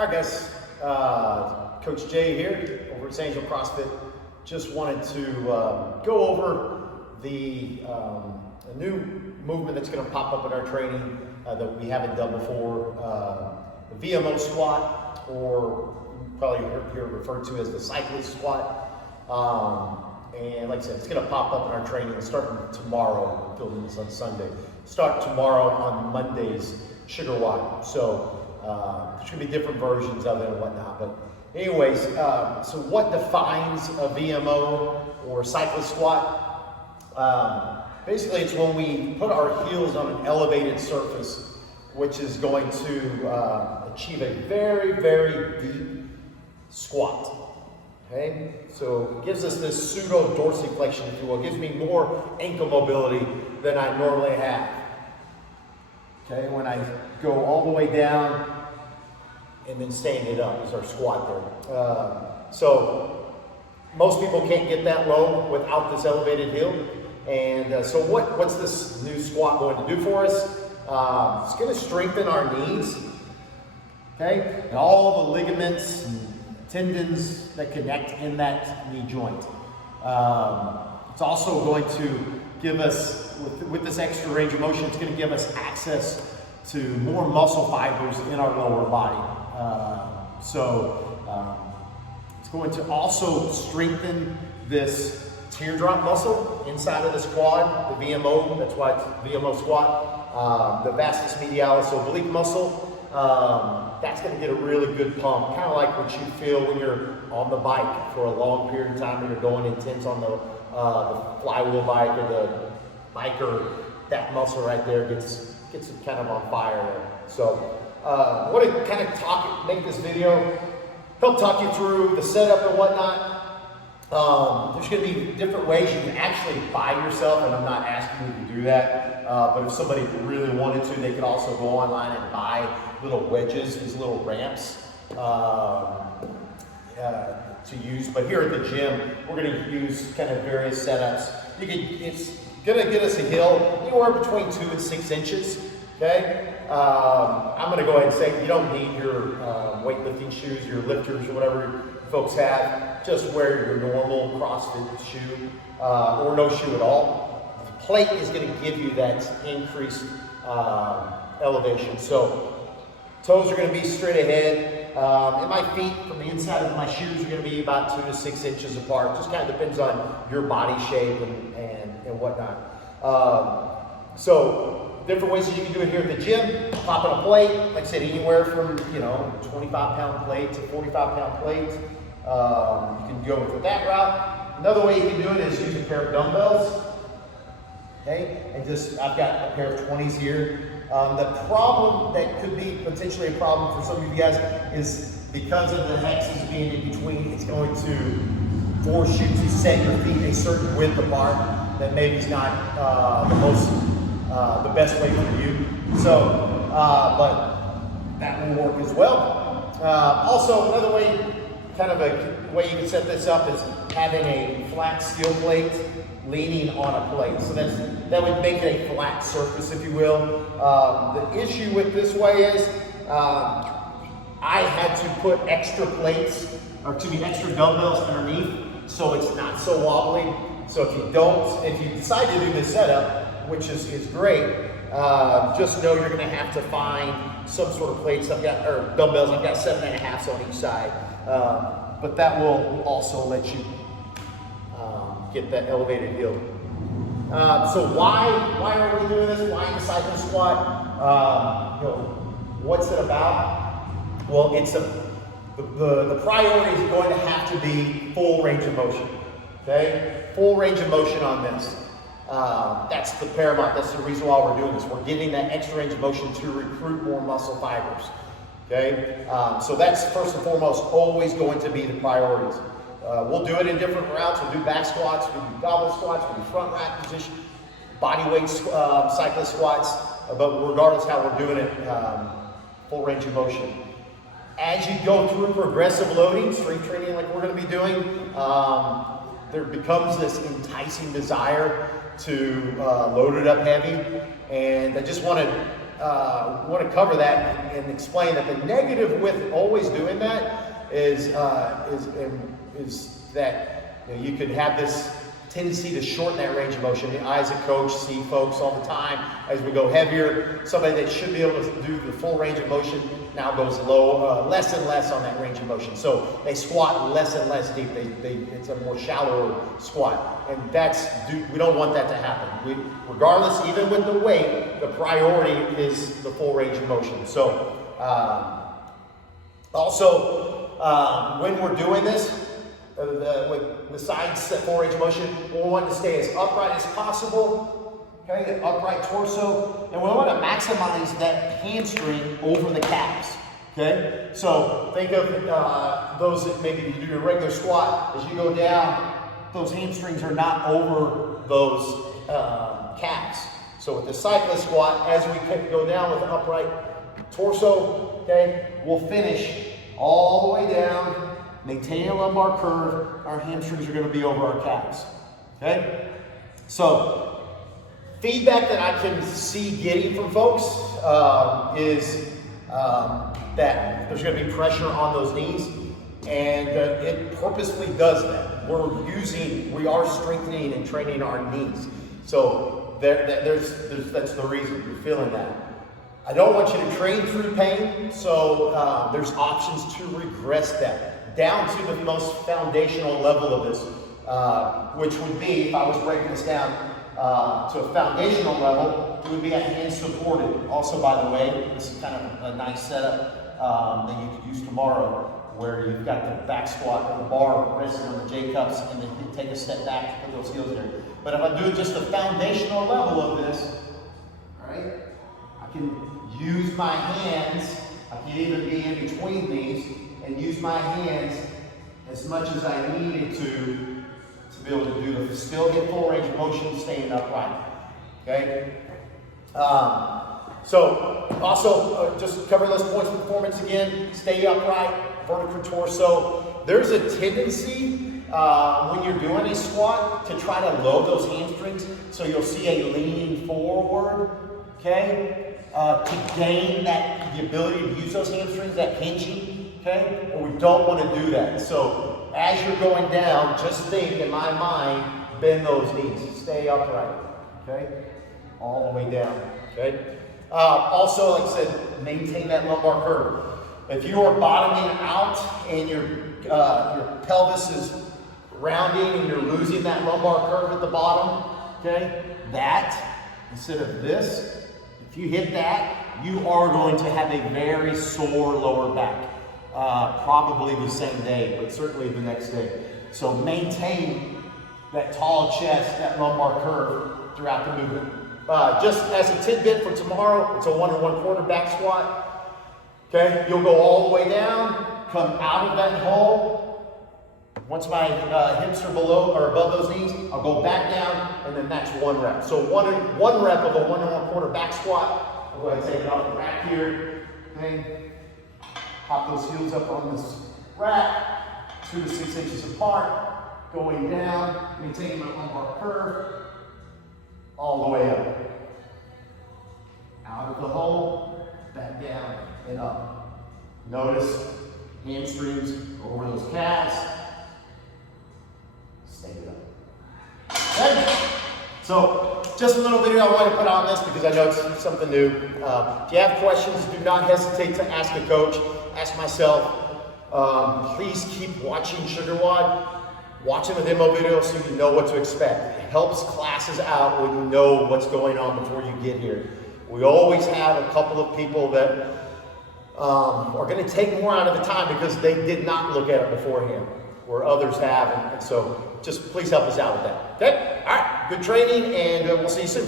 All right, guys. Coach Jay here over at Angel CrossFit. Just wanted to go over a new movement that's going to pop up in our training that we haven't done before. The VMO squat, or probably here referred to as the Cyclist squat. And like I said, it's going to pop up in our training starting tomorrow. I'm filming this on Sunday. Start tomorrow on Monday's sugar walk. So there's going to be different versions of it and whatnot. But anyways, so what defines a VMO or cyclist squat? Basically, it's when we put our heels on an elevated surface, which is going to achieve a very, very deep squat. Okay, so it gives us this pseudo dorsiflexion, if you will. It gives me more ankle mobility than I normally have. Okay, when I go all the way down and then stand it up is our squat there. So most people can't get that low without this elevated heel. And so what's this new squat going to do for us? It's going to strengthen our knees, okay, and all the ligaments and tendons that connect in that knee joint. It's also going to give us, with this extra range of motion, it's going to give us access to more muscle fibers in our lower body. It's going to also strengthen this teardrop muscle inside of this quad, the VMO, that's why it's VMO squat, the vastus medialis oblique muscle. That's going to get a really good pump, kind of like what you feel when you're on the bike for a long period of time and you're going intense on the flywheel bike or the biker. That muscle right there gets it kind of on fire there. So I want to kind of make this video, help talk you through the setup and whatnot. There's going to be different ways you can actually buy yourself, and I'm not asking you to do that, but if somebody really wanted to, they could also go online and buy little wedges, these little ramps to use. But here at the gym, we're going to use kind of various setups. It's going to get us a hill anywhere between 2 and 6 inches. Okay, I'm going to go ahead and say you don't need your weightlifting shoes, your lifters, or whatever folks have. Just wear your normal CrossFit shoe or no shoe at all. The plate is going to give you that increased elevation. So toes are going to be straight ahead. And my feet from the inside of my shoes are going to be about 2 to 6 inches apart. Just kind of depends on your body shape and whatnot. So different ways that you can do it here at the gym. Popping a plate, like I said, anywhere from 25-pound plate to 45-pound plate. You can go with that route. Another way you can do it is use a pair of dumbbells. Okay, and I've got a pair of 20s here. The problem that could be potentially a problem for some of you guys is because of the hexes being in between, it's going to force you to set your feet a certain width apart that maybe is not the best way for you. So, but that will work as well. Also, another way, kind of a way you can set this up is having a flat steel plate leaning on a plate. So that would make it a flat surface, if you will. The issue with this way is I had to put extra extra dumbbells underneath so it's not so wobbly. So if you decide to do this setup, which is great, just know you're going to have to find some sort of plates. Dumbbells. I've got 7.5s on each side, but that will also let you get that elevated heel. So why are we doing this? Why the cyclist squat? What's it about? Well, the priority is going to have to be full range of motion. Okay, full range of motion on this. That's the paramount. That's the reason why we're doing this. We're getting that extra range of motion to recruit more muscle fibers. Okay, so that's first and foremost always going to be the priorities. We'll do it in different routes. We'll do back squats, we'll do goblet squats, we'll do front rack position, body weight cyclist squats, but regardless how we're doing it, full range of motion. As you go through progressive loading, strength training like we're going to be doing, there becomes this enticing desire to load it up heavy, and I just want to want to cover that and explain that the negative with always doing that is that you could have this tendency to shorten that range of motion. I, as a coach, see folks all the time as we go heavier. Somebody that should be able to do the full range of motion now goes low, less and less on that range of motion. So they squat less and less deep. It's a more shallower squat, and we don't want that to happen. Regardless, even with the weight, the priority is the full range of motion. So when we're doing this, besides that full range of motion, we want to stay as upright as possible, okay, an upright torso, and we want to maximize that hamstring over the calves, okay? So think of those that maybe you do your regular squat, as you go down, those hamstrings are not over those calves. So with the cyclist squat, as we go down with an upright torso, okay, we'll finish all the way down, maintain a lumbar curve, our hamstrings are going to be over our calves, okay? So, feedback that I can see getting from folks is that there's going to be pressure on those knees, and it purposely does that. We are strengthening and training our knees. So, that's the reason you're feeling that. I don't want you to train through pain, so there's options to regress that down to the most foundational level of this, which would be, if I was breaking this down to a foundational level, it would be a hand supported. Also, by the way, this is kind of a nice setup that you could use tomorrow, where you've got the back squat or the bar resting on the J-cups, and then you take a step back to put those heels there. But if I do just the foundational level of this, all right, I can use my hands. I can either be in between these and use my hands as much as I needed to be able to still get full range of motion, staying upright. Okay. So also just cover those points of performance again. Stay upright, vertical torso. There's a tendency when you're doing a squat to try to load those hamstrings, so you'll see a leaning forward. Okay, to gain the ability to use those hamstrings, that hinging. Okay, but we don't want to do that. So as you're going down, just think, in my mind, bend those knees, stay upright. Okay, all the way down. Okay. Also, like I said, maintain that lumbar curve. If you are bottoming out and your pelvis is rounding and you're losing that lumbar curve at the bottom, okay, that instead of this, if you hit that, you are going to have a very sore lower back. Probably the same day, but certainly the next day. So maintain that tall chest, that lumbar curve throughout the movement. Just as a tidbit for tomorrow, it's a 1 1/4 back squat. Okay, you'll go all the way down, come out of that hole. Once my hips are below or above those knees, I'll go back down, and then that's 1 rep. So one rep of a 1 1/4 back squat. I'll go ahead and take it off the rack here. Okay. Pop those heels up on this rack, 2 to 6 inches apart, going down, maintaining my lumbar curve, all the way up. Out of the hole, back down and up. Notice hamstrings over those calves. Stay it up. Okay. So, just a little video I want to put on this because I know it's something new. If you have questions, do not hesitate to ask a coach. Ask myself. Please keep watching SugarWOD. Watching the demo video so you know what to expect. It helps classes out when you know what's going on before you get here. We always have a couple of people that are going to take more out of the time because they did not look at it beforehand, where others have. And so just please help us out with that. Okay? All right. Good training, and we'll see you soon.